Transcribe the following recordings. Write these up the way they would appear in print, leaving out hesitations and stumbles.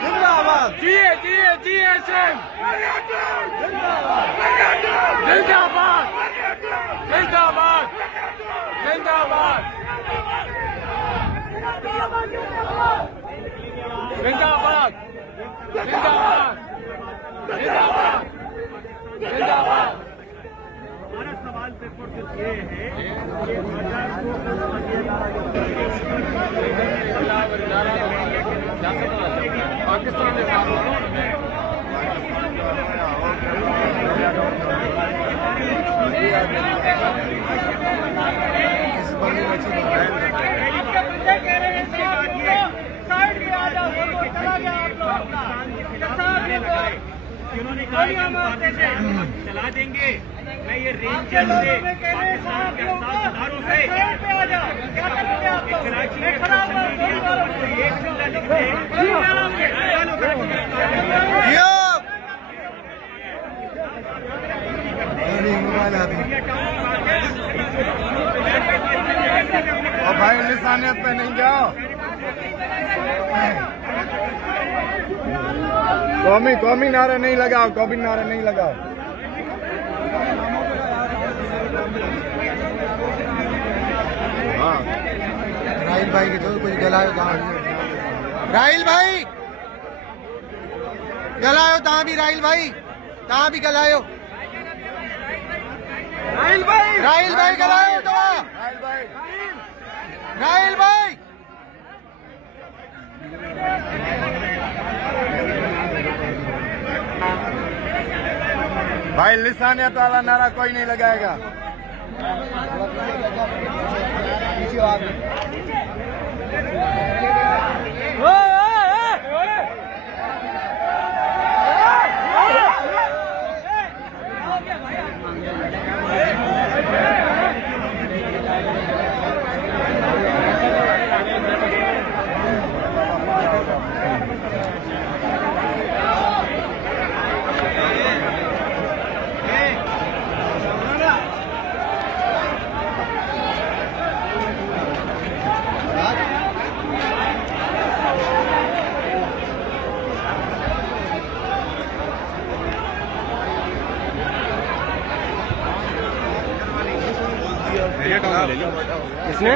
जिंदाबाद जिए जिए जिए सिंह जिंदाबाद जिंदाबाद जिंदाबाद जिंदाबाद जिंदाबाद जिंदाबाद जिंदाबाद। हमारा सवाल पेपर जो ये है कि पाकिस्तान में जिन्होंने कहा कि हम पाकिस्तान चला देंगे, मैं ये रेंजर से पाकिस्तान के हजारों से कराची में एक जिंदा लिखते और भाई निशानियत पे नहीं जाओ। कौमी नारा नहीं लगाओ, कौमी नारा नहीं लगाओ। हाँ राहिल भाई की तो कुछ गलायो राहिल भाई गलायो तहाँ भी राहिल भाई तहाँ भी गलायो राहिल भाई गलायो तो राहिल भाई भाई लिसानियत वाला नारा कोई नहीं लगाएगा। इसने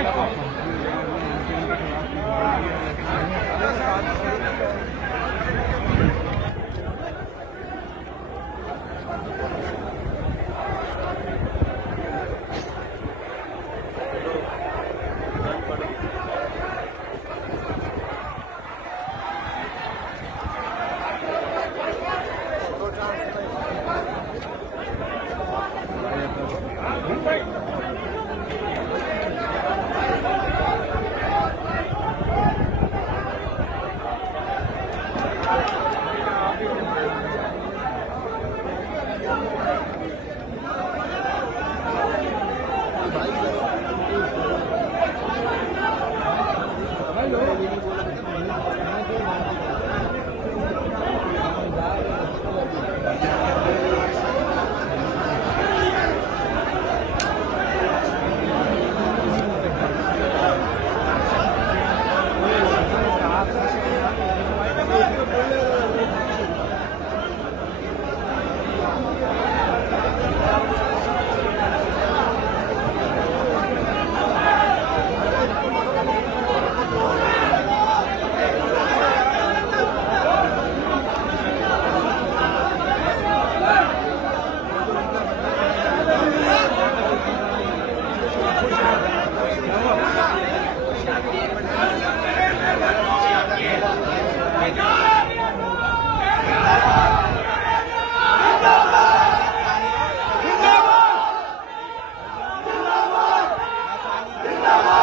जिंदाबाद